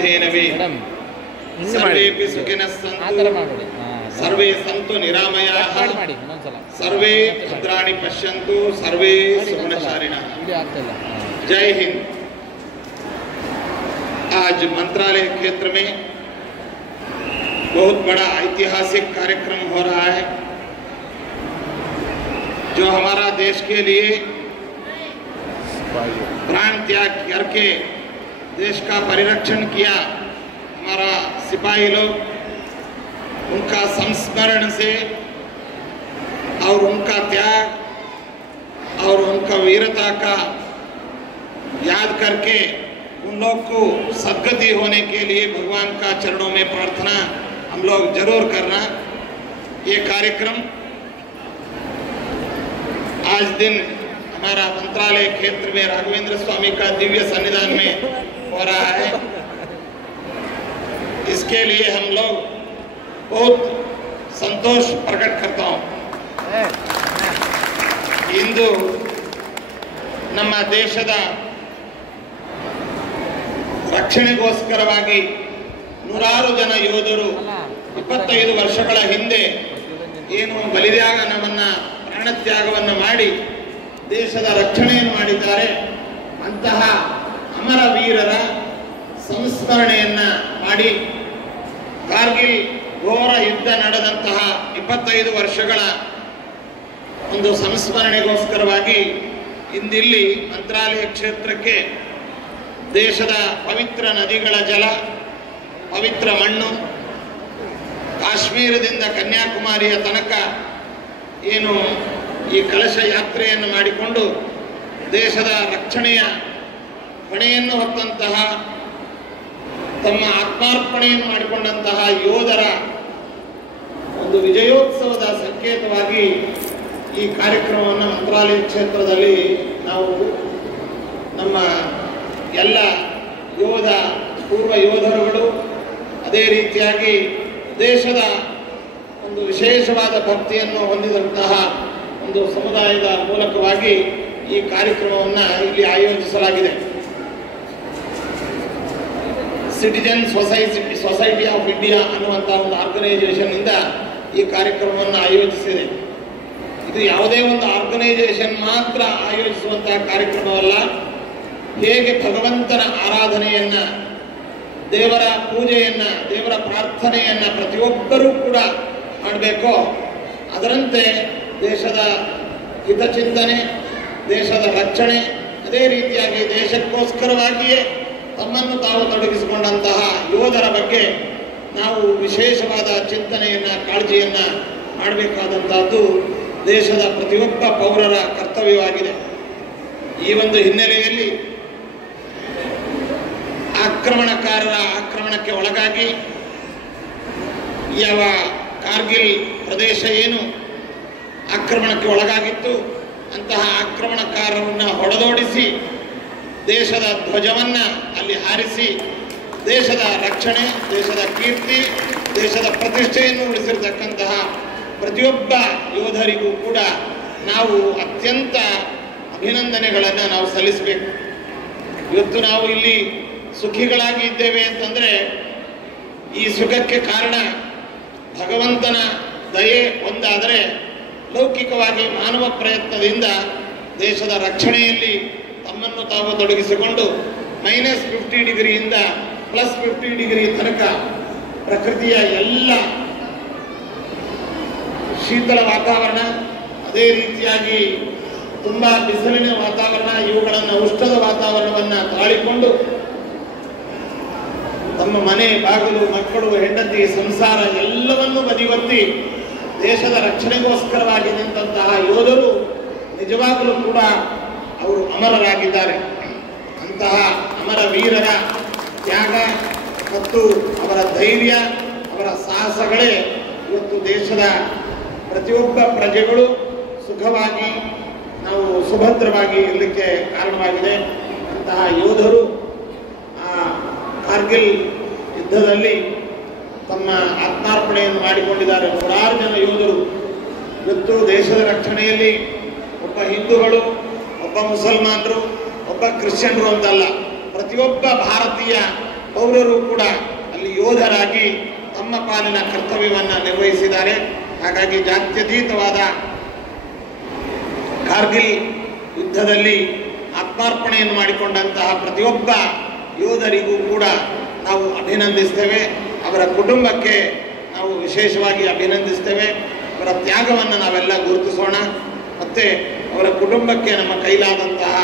ಕಾಮಧೇನವೇ ಸರ್ವೇಪಿ ಸುಖಿನಃ ಸಂತು ಸರ್ವೇ ಸಂತು ನಿರಾಮಯಾಃ ಸರ್ವೇ ಭದ್ರಾಣಿ ಪಶ್ಯಂತು सर्वे सुगुणशालिनः। जय हिंद। आज मंत्रालय क्षेत्र में बहुत बड़ा ऐतिहासिक कार्यक्रम हो रहा है जो हमारा देश के लिए प्राण त्याग करके देश का परिरक्षण किया हमारा सिपाही लोग, उनका संस्मरण से और उनका त्याग और उनका वीरता का याद करके उन लोग को सद्गति होने के लिए भगवान का चरणों में प्रार्थना हम लोग जरूर करना। ये कार्यक्रम आज दिन हमारा मंत्रालय क्षेत्र में राघवेंद्र स्वामी का दिव्य सन्निधान में हो रहा है। इसके लिए हम लोग बहुत संतोष प्रकट करता हूँ। इंದು ನಮ್ಮ ದೇಶದ ರಕ್ಷಣೆಗೋಸ್ಕರವಾಗಿ ನೂರಾರು ಜನ ಯೋಧರು 25 ವರ್ಷಗಳ ಹಿಂದೆ ಏನು ಬಲಿದಾನವನ್ನ ಪ್ರಾಣತ್ಯಾಗವನ್ನು ಮಾಡಿ ದೇಶದ ರಕ್ಷಣೆಯನ್ನು ಮಾಡಿದ್ದಾರೆ, ಅಂತಹ ಅಮರ ವೀರರ ಸಂಸ್ಮರಣೆಯನ್ನ ಮಾಡಿ ಕಾರ್ಗಿಲ್ ಘೋರ ಯುದ್ಧ ನಡೆದಂತಹ 25 ವರ್ಷಗಳ ಒಂದು ಸಂಸ್ಮರಣೆಗೋಸ್ಕರವಾಗಿ ಇಂದಿಲ್ಲಿ ಮಂತ್ರಾಲಯ ಕ್ಷೇತ್ರಕ್ಕೆ ದೇಶದ ಪವಿತ್ರ ನದಿಗಳ ಜಲ, ಪವಿತ್ರ ಮಣ್ಣು, ಕಾಶ್ಮೀರದಿಂದ ಕನ್ಯಾಕುಮಾರಿಯ ತನಕ ಏನು ಈ ಕಲಶ ಯಾತ್ರೆಯನ್ನು ಮಾಡಿಕೊಂಡು ದೇಶದ ರಕ್ಷಣೆಯ ಹೊಣೆಯನ್ನು ಹೊತ್ತಂತಹ ತಮ್ಮ ಆತ್ಮಾರ್ಪಣೆಯನ್ನು ಮಾಡಿಕೊಂಡಂತಹ ಯೋಧರ ಒಂದು ವಿಜಯೋತ್ಸವದ ಸಂಕೇತವಾಗಿ ಈ ಕಾರ್ಯಕ್ರಮವನ್ನು ಮಂತ್ರಾಲಯ ಕ್ಷೇತ್ರದಲ್ಲಿ ನಾವು ನಮ್ಮ ಎಲ್ಲ ಯೋಧ ಪೂರ್ವ ಯೋಧರುಗಳು, ಅದೇ ರೀತಿಯಾಗಿ ದೇಶದ ಒಂದು ವಿಶೇಷವಾದ ಭಕ್ತಿಯನ್ನು ಹೊಂದಿದಂತಹ ಒಂದು ಸಮುದಾಯದ ಮೂಲಕವಾಗಿ ಈ ಕಾರ್ಯಕ್ರಮವನ್ನು ಇಲ್ಲಿ ಆಯೋಜಿಸಲಾಗಿದೆ। ಸಿಟಿಜನ್ ಸೊಸೈಟಿ ಆಫ್ ಇಂಡಿಯಾ ಅನ್ನುವಂತಹ ಒಂದು ಆರ್ಗನೈಸೇಷನ್ ಇಂದ ಈ ಕಾರ್ಯಕ್ರಮವನ್ನು ಆಯೋಜಿಸಿದೆ। ಇದು ಯಾವುದೇ ಒಂದು ಆರ್ಗನೈಸೇಷನ್ ಮಾತ್ರ ಆಯೋಜಿಸುವಂತಹ ಕಾರ್ಯಕ್ರಮವಲ್ಲ, ಹೇಗೆ ಭಗವಂತನ ಆರಾಧನೆಯನ್ನ, ದೇವರ ಪೂಜೆಯನ್ನ, ದೇವರ ಪ್ರಾರ್ಥನೆಯನ್ನ ಪ್ರತಿಯೊಬ್ಬರೂ ಕೂಡ ಮಾಡಬೇಕೋ ಅದರಂತೆ ದೇಶದ ಹಿತಚಿಂತನೆ, ದೇಶದ ರಕ್ಷಣೆ, ಅದೇ ರೀತಿಯಾಗಿ ದೇಶಕ್ಕೋಸ್ಕರವಾಗಿಯೇ ತಮ್ಮನ್ನು ತಾವು ತೊಡಗಿಸಿಕೊಂಡಂತಹ ಯೋಧರ ಬಗ್ಗೆ ನಾವು ವಿಶೇಷವಾದ ಚಿಂತನೆಯನ್ನ, ಕಾಳಜಿಯನ್ನ ಮಾಡಬೇಕಾದಂತಹದ್ದು ದೇಶದ ಪ್ರತಿಯೊಬ್ಬ ಪೌರರ ಕರ್ತವ್ಯವಾಗಿದೆ। ಈ ಒಂದು ಹಿನ್ನೆಲೆಯಲ್ಲಿ ಆಕ್ರಮಣಕಾರರ ಆಕ್ರಮಣಕ್ಕೆ ಒಳಗಾಗಿ ಯಾವ ಕಾರ್ಗಿಲ್ ಪ್ರದೇಶ ಏನು ಆಕ್ರಮಣಕ್ಕೆ ಒಳಗಾಗಿತ್ತು ಅಂತಹ ಆಕ್ರಮಣಕಾರರನ್ನು ಹೊಡೆದೋಡಿಸಿ ದೇಶದ ಧ್ವಜವನ್ನ ಅಲ್ಲಿ ಹಾರಿಸಿ ದೇಶದ ರಕ್ಷಣೆ, ದೇಶದ ಕೀರ್ತಿ, ದೇಶದ ಪ್ರತಿಷ್ಠೆಯನ್ನು ಉಳಿಸಿರ್ತಕ್ಕಂತಹ ಪ್ರತಿಯೊಬ್ಬ ಯೋಧರಿಗೂ ಕೂಡ ನಾವು ಅತ್ಯಂತ ಅಭಿನಂದನೆಗಳನ್ನು ನಾವು ಸಲ್ಲಿಸಬೇಕು। ಇವತ್ತು ನಾವು ಇಲ್ಲಿ ಸುಖಿಗಳಾಗಿ ಇದ್ದೇವೆ ಅಂತಂದ್ರೆ ಈ ಸುಖಕ್ಕೆ ಕಾರಣ ಭಗವಂತನ ದಯೆ ಒಂದಾದರೆ, ಲೌಕಿಕವಾಗಿ ಮಾನವ ಪ್ರಯತ್ನದಿಂದ ದೇಶದ ರಕ್ಷಣೆಯಲ್ಲಿ ತಮ್ಮನ್ನು ತಾವು ತೊಡಗಿಸಿಕೊಂಡು -50 ಡಿಗ್ರಿಯಿಂದ +50 ಡಿಗ್ರಿ ತನಕ ಪ್ರಕೃತಿಯ ಎಲ್ಲ ಶೀತಲ ವಾತಾವರಣ, ಅದೇ ರೀತಿಯಾಗಿ ತುಂಬ ಬಿಸಿಲಿನ ವಾತಾವರಣ, ಇವುಗಳನ್ನು ಉಷ್ಣದ ವಾತಾವರಣವನ್ನು ತಾಳಿಕೊಂಡು ತಮ್ಮ ಮನೆ ಬಾಗಿಲು, ಮಕ್ಕಳು, ಹೆಂಡತಿ, ಸಂಸಾರ ಎಲ್ಲವನ್ನೂ ಬದಿಗೊತ್ತಿ ದೇಶದ ರಕ್ಷಣೆಗೋಸ್ಕರವಾಗಿ ನಿಂತಹ ಯೋಧರು ನಿಜವಾಗಲೂ ಕೂಡ ಅವರು ಅಮರರಾಗಿದ್ದಾರೆ। ಅಂತಹ ಅಮರ ವೀರರ ತ್ಯಾಗ ಮತ್ತು ಅವರ ಧೈರ್ಯ, ಅವರ ಸಾಹಸಗಳೇ ಇವತ್ತು ದೇಶದ ಪ್ರತಿಯೊಬ್ಬ ಪ್ರಜೆಗಳು ಸುಖವಾಗಿ, ನಾವು ಸುಭದ್ರವಾಗಿ ಇರಲಿಕ್ಕೆ ಕಾರಣವಾಗಿದೆ। ಅಂತಹ ಯೋಧರು ಕಾರ್ಗಿಲ್ ಯುದ್ಧದಲ್ಲಿ ತಮ್ಮ ಆತ್ಮಾರ್ಪಣೆಯನ್ನು ಮಾಡಿಕೊಂಡಿದ್ದಾರೆ। ನೂರಾರು ಜನ ಯೋಧರು ಇವತ್ತು ದೇಶದ ರಕ್ಷಣೆಯಲ್ಲಿ ಒಬ್ಬ ಹಿಂದೂಗಳು, ಒಬ್ಬ ಮುಸಲ್ಮಾನರು, ಒಬ್ಬ ಕ್ರಿಶ್ಚಿಯನ್ರು ಅಂತಲ್ಲ, ಪ್ರತಿಯೊಬ್ಬ ಭಾರತೀಯ ಪೌರರು ಕೂಡ ಅಲ್ಲಿ ಯೋಧರಾಗಿ ತಮ್ಮ ಪಾಲಿನ ಕರ್ತವ್ಯವನ್ನು ನಿರ್ವಹಿಸಿದ್ದಾರೆ. ಹಾಗಾಗಿ ಜಾತ್ಯತೀತವಾದ ಕಾರ್ಗಿಲ್ ಯುದ್ಧದಲ್ಲಿ ಆತ್ಮಾರ್ಪಣೆಯನ್ನು ಮಾಡಿಕೊಂಡಂತಹ ಪ್ರತಿಯೊಬ್ಬ ಯೋಧರಿಗೂ ಕೂಡ ನಾವು ಅಭಿನಂದಿಸ್ತೇವೆ. ಅವರ ಕುಟುಂಬಕ್ಕೆ ನಾವು ವಿಶೇಷವಾಗಿ ಅಭಿನಂದಿಸ್ತೇವೆ. ಅವರ ತ್ಯಾಗವನ್ನು ನಾವೆಲ್ಲ ಗುರುತಿಸೋಣ. ಮತ್ತು ಅವರ ಕುಟುಂಬಕ್ಕೆ ನಮ್ಮ ಕೈಲಾದಂತಹ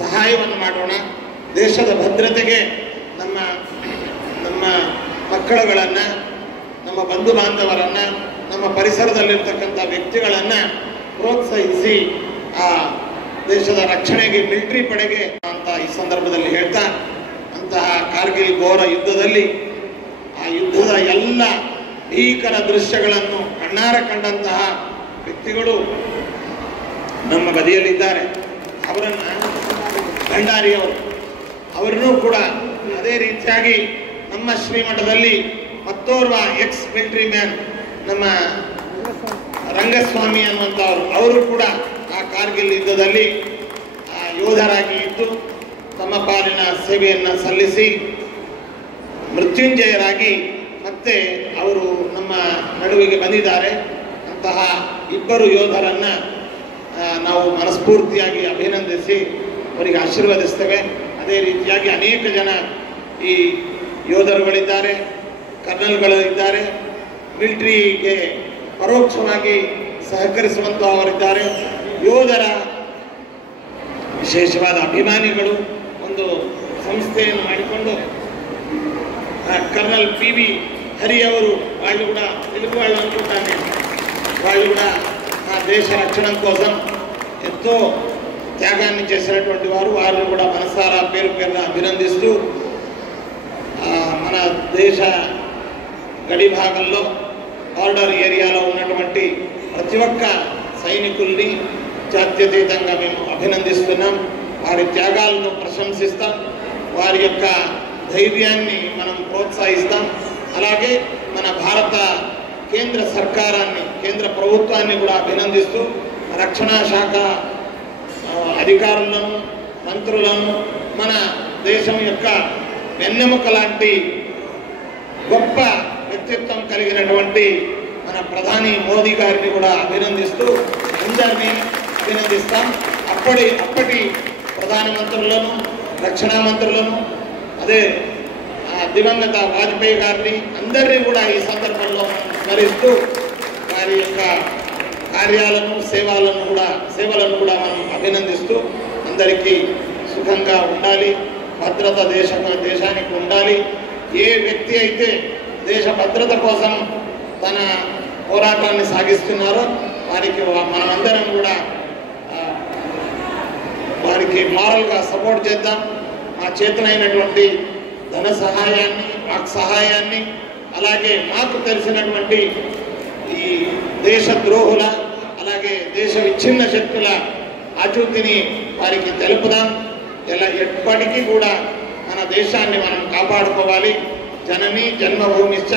ಸಹಾಯವನ್ನು ಮಾಡೋಣ. ದೇಶದ ಭದ್ರತೆಗೆ ನಮ್ಮ ಮಕ್ಕಳುಗಳನ್ನು, ನಮ್ಮ ಬಂಧು ಬಾಂಧವರನ್ನು, ನಮ್ಮ ಪರಿಸರದಲ್ಲಿರ್ತಕ್ಕಂಥ ವ್ಯಕ್ತಿಗಳನ್ನು ಪ್ರೋತ್ಸಾಹಿಸಿ ಆ ದೇಶದ ರಕ್ಷಣೆಗೆ ಮಿಲಿಟರಿ ಪಡೆಗೆ ಅಂತ ಈ ಸಂದರ್ಭದಲ್ಲಿ ಹೇಳ್ತಾ, ಅಂತಹ ಕಾರ್ಗಿಲ್ ಘೋರ ಯುದ್ಧದಲ್ಲಿ ಆ ಯುದ್ಧದ ಎಲ್ಲ ಭೀಕರ ದೃಶ್ಯಗಳನ್ನು ಕಣ್ಣಾರೆ ಕಂಡಂತಹ ವ್ಯಕ್ತಿಗಳು ನಮ್ಮ ಬದಿಯಲ್ಲಿದ್ದಾರೆ. ಅವರನ್ನು ಭಂಡಾರಿಯವರು ಅವರನ್ನೂ ಕೂಡ ಅದೇ ರೀತಿಯಾಗಿ ನಮ್ಮ ಶ್ರೀಮಠದಲ್ಲಿ ಮತ್ತೋರ್ವ ಎಕ್ಸ್ ಮಿಲಿಟರಿ ಮ್ಯಾನ್ ನಮ್ಮ ರಂಗಸ್ವಾಮಿ ಅನ್ನುವಂಥವ್ರು, ಅವರು ಕೂಡ ಆ ಕಾರ್ಗಿಲ್ ಯುದ್ಧದಲ್ಲಿ ಯೋಧರಾಗಿ ಇದ್ದು ತಮ್ಮ ಪಾಲಿನ ಸೇವೆಯನ್ನು ಸಲ್ಲಿಸಿ ಮೃತ್ಯುಂಜಯರಾಗಿ ಮತ್ತೆ ಅವರು ನಮ್ಮ ನಡುವಿಗೆ ಬಂದಿದ್ದಾರೆ. ಅಂತಹ ಇಬ್ಬರು ಯೋಧರನ್ನು ನಾವು ಮನಸ್ಫೂರ್ತಿಯಾಗಿ ಅಭಿನಂದಿಸಿ ಅವರಿಗೆ ಆಶೀರ್ವದಿಸ್ತೇವೆ. ಅದೇ ರೀತಿಯಾಗಿ ಅನೇಕ ಜನ ಈ ಯೋಧರುಗಳಿದ್ದಾರೆ, ಕರ್ನಲ್ಗಳು ಇದ್ದಾರೆ, ಮಿಲಿಟರಿಗೆ ಪರೋಕ್ಷವಾಗಿ ಸಹಕರಿಸುವಂತಹವರಿದ್ದಾರೆ. ಯೋಧರ ವಿಶೇಷವಾದ ಅಭಿಮಾನಿಗಳು ಒಂದು ಸಂಸ್ಥೆಯನ್ನು ಮಾಡಿಕೊಂಡು ಕರ್ನಲ್ PV హరి ಅವರು వాళ్ళు కూడా తెలుగు వాళ్ళు అనుకుంటాను, వాళ్ళు కూడా ఆ దేశ రక్షణ కోసం ఎంతో త్యాగాన్ని చేసినటువంటి వారు. వారిని కూడా మనసారా పేరు పేరున అభినందిస్తూ మన దేశ గడి భాగంలో బార్డర్ ఏరియాలో ఉన్నటువంటి ప్రతి ఒక్క సైనికుల్ని జాత్యతీతంగా మేము అభినందిస్తున్నాం. వారి త్యాగాలను ప్రశంసిస్తాం, వారి యొక్క ధైర్యాన్ని మనం ప్రోత్సహిస్తాం. అలాగే మన భారత కేంద్ర సర్కారాన్ని, కేంద్ర ప్రభుత్వాన్ని కూడా అభినందిస్తూ రక్షణ శాఖ అధికారులను, మంత్రులను, మన దేశం యొక్క వెన్నెముక లాంటి గొప్ప వ్యక్తిత్వం కలిగినటువంటి మన ప్రధాని మోదీ గారిని కూడా అభినందిస్తూ అందరినీ అభినందిస్తాం. అప్పటి ప్రధానమంత్రులను, రక్షణ మంత్రులను, అదే దివంగత వాజ్పేయి గారిని అందరినీ కూడా ఈ సందర్భంలో స్మరిస్తూ వారి యొక్క కార్యాలను, సేవలను కూడా మనం అభినందిస్తూ అందరికీ సుఖంగా ఉండాలి, భద్రత దేశానికి ఉండాలి. ఏ వ్యక్తి అయితే దేశ భద్రత కోసం తన పోరాటాన్ని సాగిస్తున్నారో వారికి మనమందరం కూడా వారికి మారల్గా సపోర్ట్ చేద్దాం. మా చేతనైనటువంటి ధన సహాయాన్ని, వాక్ సహాయాన్ని, అలాగే మాకు తెలిసినటువంటి ఈ దేశ ద్రోహుల, అలాగే దేశ విచ్ఛిన్న శక్తుల ఆచూతిని వారికి తెలుపుదాం. ఇలా ఎప్పటికీ కూడా మన దేశాన్ని మనం కాపాడుకోవాలి. జనని జన్మభూమిశ్చ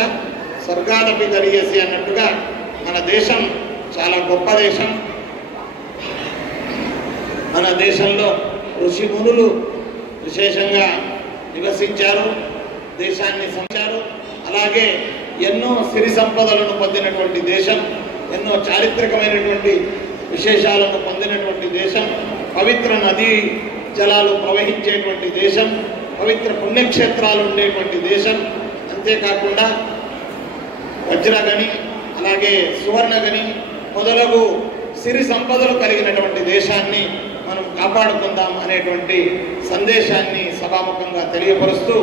స్వర్గాదపి గరీయసి అన్నట్టుగా మన దేశం చాలా గొప్ప దేశం. మన దేశంలో ఋషి మునులు విశేషంగా నివసించారు, దేశాన్ని సంచారు. అలాగే ఎన్నో సిరి సంపదలను పొందినటువంటి దేశం, ఎన్నో చారిత్రకమైనటువంటి విశేషాలను పొందినటువంటి దేశం, పవిత్ర నదీ జలాలు ప్రవహించేటువంటి దేశం, పవిత్ర పుణ్యక్షేత్రాలు ఉండేటువంటి దేశం. అంతేకాకుండా వజ్రగని, అలాగే సువర్ణగని మొదలగు సిరి సంపదలు కలిగినటువంటి దేశాన్ని మనం కాపాడుకుందాం అనేటువంటి సందేశాన్ని సభాముఖంగా తెలియపరుస్తూ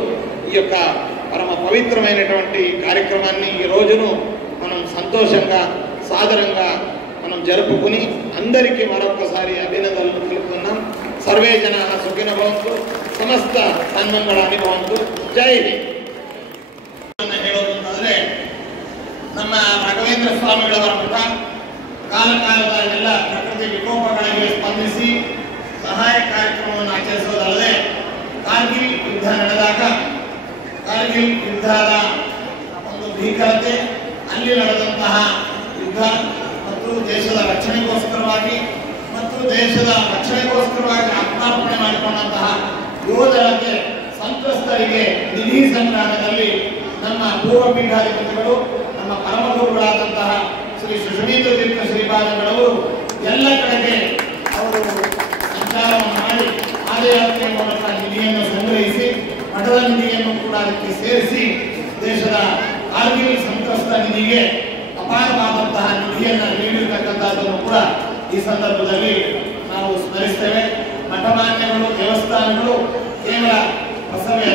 ఈ యొక్క పరమ పవిత్రమైనటువంటి కార్యక్రమాన్ని ఈ రోజును మనం సంతోషంగా, సాదరంగా మనం జరుపుకుని అందరికీ మరొకసారి అభినందనలు తెలుపుతున్నాం. ಸರ್ವೇ ಜನ ಸುಖಿನ ಭವಂತು, ಸಮಸ್ತ ಸನ್ಮಂಗಳಾನಿ ಭವಂತು. ಜೈ ಹಿಂದ್. ಹೇಳೋದಾದ್ರೆ ನಮ್ಮ ರಾಘವೇಂದ್ರ ಸ್ವಾಮಿಗಳವರ ಮಠ ಕಾಲಕಾಲದ ಎಲ್ಲ ಪ್ರಕೃತಿ ವಿಕೋಪಗಳಿಗೆ ಸ್ಪಂದಿಸಿ ಸಹಾಯ ಕಾರ್ಯಕ್ರಮವನ್ನು ಆಚರಿಸೋದಲ್ಲದೆ ಕಾರ್ಗಿಲ್ ಯುದ್ಧ ನಡೆದಾಗ ಕಾರ್ಗಿಲ್ ಯುದ್ಧದ ಒಂದು ಭೀಕರತೆ, ಅಲ್ಲಿ ನಡೆದಂತಹ ಯುದ್ಧ ಮತ್ತು ದೇಶದ ರಕ್ಷಣೆಗೋಸ್ಕರವಾಗಿ ಆತ್ಮಾರ್ಪಣೆ ಮಾಡಿಕೊಂಡಂತಹ ಯೋಧರಿಗೆ ಸಂತ್ರಸ್ತರಿಗೆ ನಿಧಿ ಸಂಗ್ರಹದಲ್ಲಿ ನಮ್ಮ ಪೂರ್ವ ಪೀಠಾಧಿಪತಿಗಳು, ನಮ್ಮ ಪರಮಗುರುಗಳಾದಂತಹ ಶ್ರೀ ಸುಷಮೀಂದ್ರ ತೀರ್ಥ ಶ್ರೀಪಾದಂಗಳವರು ಎಲ್ಲ ಕಡೆಗೆ ಅವರು ಸಂಚಾರವನ್ನು ಮಾಡಿ ಪಾದಯಾತ್ರೆಯ ಮೂಲಕ ನಿಧಿಯನ್ನು ಸಂಗ್ರಹಿಸಿ ಮಠದ ನಿಧಿಯನ್ನು ಕೂಡ ಅದಕ್ಕೆ ಸೇರಿಸಿ ದೇಶದ ಕಾರ್ಗಿಲ್ ಸಂತ್ರಸ್ತ ನಿಧಿಗೆ ಅಪಾರವಾದಂತಹ ನಿಧಿಯನ್ನು ನೀಡಿರ್ತಕ್ಕಂಥದ್ದನ್ನು ಕೂಡ ಈ ಸಂದರ್ಭದಲ್ಲಿ ನಾವು ಸ್ಮರಿಸ್ತೇವೆ. ಮಠಮಾನ್ಯಗಳು, ದೇವಸ್ಥಾನಗಳು ಕೇವಲ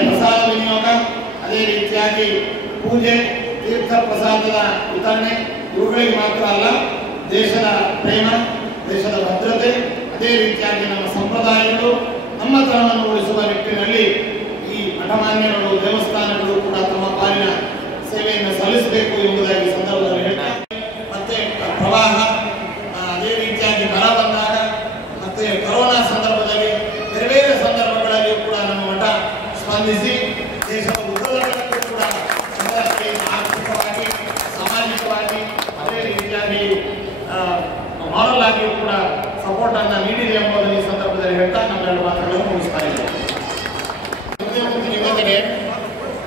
ಪ್ರಸಾದ ವಿನಿಯೋಗ, ಅದೇ ರೀತಿಯಾಗಿ ಪೂಜೆ, ತೀರ್ಥ ಪ್ರಸಾದದ ವಿತರಣೆ ಇವುಗಳಿಗೆ ಮಾತ್ರ ಅಲ್ಲ, ದೇಶದ ಪ್ರೇಮ, ದೇಶದ ಭದ್ರತೆ, ಅದೇ ರೀತಿಯಾಗಿ ನಮ್ಮ ಸಂಪ್ರದಾಯಗಳು, ನಮ್ಮ ತನವನ್ನು ಉಳಿಸುವ ನಿಟ್ಟಿನಲ್ಲಿ ಈ ಮಠಮಾನ್ಯಗಳು, ದೇವಸ್ಥಾನಗಳು ಕೂಡ ತಮ್ಮ ಪಾಲಿನ ಸೇವೆಯನ್ನು ಸಲ್ಲಿಸಬೇಕು ಎಂಬುದಾಗಿ ಸಂದರ್ಭದಲ್ಲಿ ಹೇಳ್ತಾರೆ. ಮತ್ತೆ ಪ್ರವಾಹ, ಅದೇ ರೀತಿಯಾಗಿ ಬರ ಬಂದಾಗ, ಮತ್ತೆ ಕೊರೋನಾ ಸಂದರ್ಭದಲ್ಲಿ, ಬೇರೆ ಬೇರೆ ಸಂದರ್ಭಗಳಲ್ಲಿಯೂ ಕೂಡ ನಮ್ಮ ಮಠ ಸ್ಪಂದಿಸಿ ದೇಶದ ಉದ್ದಗಲಕ್ಕೂ ಕೂಡ ಆರ್ಥಿಕವಾಗಿ, ಸಾಮಾಜಿಕವಾಗಿ, ಅದೇ ರೀತಿಯಾಗಿ ಮಾರಲ್ ಆಗಿಯೂ ಕೂಡ ಸಪೋರ್ಟ್ ಅನ್ನು ನೀಡಿದೆ ಎಂಬುದನ್ನು ಈ ಸಂದರ್ಭದಲ್ಲಿ ಹೇಳ್ತಾ ನಮ್ಮೆರಡು ಮಾತುಗಳನ್ನು ಮುಗಿಸ್ತಾ ಇದ್ದೇವೆ.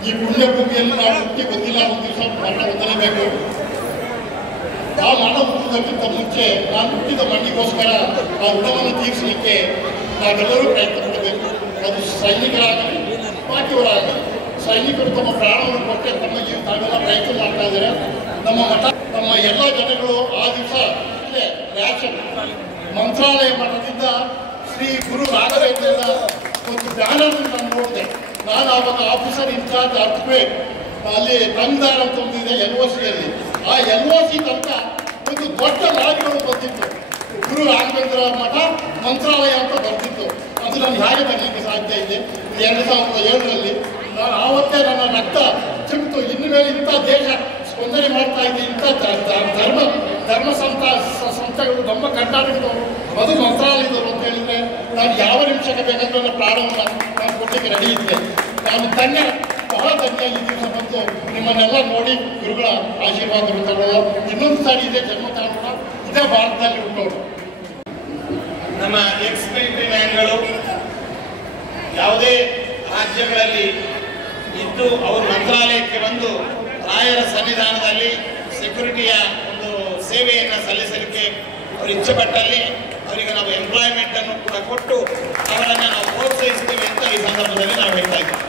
ಈ ಪುಣ್ಯ ಭೂಮಿಯಲ್ಲಿ ನಾವು ಮುಖ್ಯ ಗೊತ್ತಿಲ್ಲ, ಒಂದು ದಿವಸ ಮರಣ ಹೊಂದಲೇಬೇಕು. ನಾವು ಮರಣ ಹೊಂದುವುದಕ್ಕಿಂತ ಮುಂಚೆ ನಾನು ಹುಟ್ಟಿದ ಮಣ್ಣಿಗೋಸ್ಕರ ಆ ಋಣವನ್ನು ತೀರಿಸಲಿಕ್ಕೆ ನಾವೆಲ್ಲರೂ ಪ್ರಯತ್ನ ಪಡಬೇಕು. ಅದು ಸೈನಿಕರಾಗಲಿ, ಬಾಕಿಯವರಾಗಲಿ. ಸೈನಿಕರು ತಮ್ಮ ಪ್ರಾಣವನ್ನು ಕೊಟ್ಟೆ ತಮ್ಮ ತಾವೆಲ್ಲ ಪ್ರಯತ್ನ ಮಾಡ್ತಾ ಇದ್ದಾರೆ. ನಮ್ಮ ಮಠ, ನಮ್ಮ ಎಲ್ಲ ಜನಗಳು ಆ ದಿವಸ ರ್ಯಾಷನ್ ಮಂತ್ರಾಲಯ ಮಠದಿಂದ ಶ್ರೀ ಗುರು ರಾಘವೇಂದ್ರನ ಒಂದು ಬ್ಯಾನರ್ ನಾನು ನೋಡಿದೆ. ನಾನು ಆವಾಗ ಆಫೀಸರ್ ಇನ್ಚಾರ್ಜ್ ಅರ್ಥಬೇಕು ಅಲ್ಲಿ ತಂದಾರ ಅಂತ ಒಂದಿದೆ LOCಯಲ್ಲಿ. ಆ LOC ತನಕ ಒಂದು ದೊಡ್ಡ ಲಾರಿಗಳು ಬಂದಿತ್ತು, ಗುರು ರಾಘವೇಂದ್ರ ಮಠ ಮಂತ್ರಾಲಯ ಅಂತ ಬರ್ತಿತ್ತು. ಅದು ನಾನು ಹೇಗೆ ಬರಲಿಕ್ಕೆ ಸಾಧ್ಯ ಇದೆ? 2007ರಲ್ಲಿ ನಾನು ಆವತ್ತೇ ನನ್ನ ರಕ್ತ ಚಿಮ್ತು. ಇನ್ನು ಮೇಲೆ ಇಂಥ ದೇಶ ಸ್ಪಂದನೆ ಮಾಡ್ತಾ ಇದೆ, ಇಂಥ ಧರ್ಮ ಸಂಸ್ಥೆಗಳು ನಮ್ಮ ಕರ್ನಾಟಕದವರು, ಅದು ಮಂತ್ರಾಲಯದವರು ಅಂತ ಹೇಳಿದರೆ ನಾನು ಯಾವ ನಿಮಿಷಕ್ಕೆ ಬೇಕಾದ್ರೆ ನನ್ನ ಪ್ರಾಣವನ್ನು ನಾನು ಕೊಡಲಿಕ್ಕೆ ರೆಡಿ ಇದ್ದೆ. ನಾನು ಧನ್ಯ, ಬಹಳ ಧನ್ಯ ಈ ದಿವಸ ಬಂದು ನಿಮ್ಮನ್ನೆಲ್ಲ ನೋಡಿ ಗುರುಗಳ ಆಶೀರ್ವಾದಗಳು ತಗೊಳ್ಳೋ. ಇನ್ನೊಂದು ಸಾರಿ ಇದೇ ಜನ್ಮ ತಗೊಳ್ಳೋಣ, ಇದೇ ಭಾರತದಲ್ಲಿ ಹುಟ್ಟೋಣ. ನಮ್ಮ ಎಕ್ಸ್-ಮಿಲಿಟರಿ ಮ್ಯಾನ್ಗಳು ಯಾವುದೇ ರಾಜ್ಯಗಳಲ್ಲಿ ಇದ್ದು ಅವರು ಮಂತ್ರಾಲಯಕ್ಕೆ ಬಂದು ರಾಯರ ಸನ್ನಿಧಾನದಲ್ಲಿ ಸೆಕ್ಯೂರಿಟಿಯ ಒಂದು ಸೇವೆಯನ್ನು ಸಲ್ಲಿಸಲಿಕ್ಕೆ ಅವರು ಇಚ್ಛೆಪಟ್ಟಲ್ಲಿ ಅವರಿಗೆ ನಾವು ಎಂಪ್ಲಾಯ್ಮೆಂಟ್ ಅನ್ನು ಕೂಡ ಕೊಟ್ಟು ಅವರನ್ನು ನಾವು ಪ್ರೋತ್ಸಾಹಿಸ್ತೇವೆ ಅಂತ ಈ ಸಂದರ್ಭದಲ್ಲಿ ನಾವು ಹೇಳ್ತಾ ಇದ್ದೇವೆ.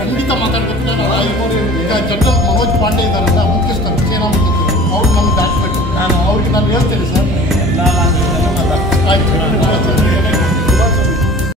ಖಂಡಿತ ಮಾತಾಡಬೇಕು. ಈಗ ಜನರಲ್ ಮನೋಜ್ ಪಾಂಡೆ ಇದ್ದಾರಲ್ಲ, ಮುಖ್ಯಸ್ಥರು, ಸೇನಾ ಮುಖ್ಯಸ್ಥರು, ಅವ್ರು ನಮ್ಮ ಬ್ಯಾಟ್ಸ್ಮನ್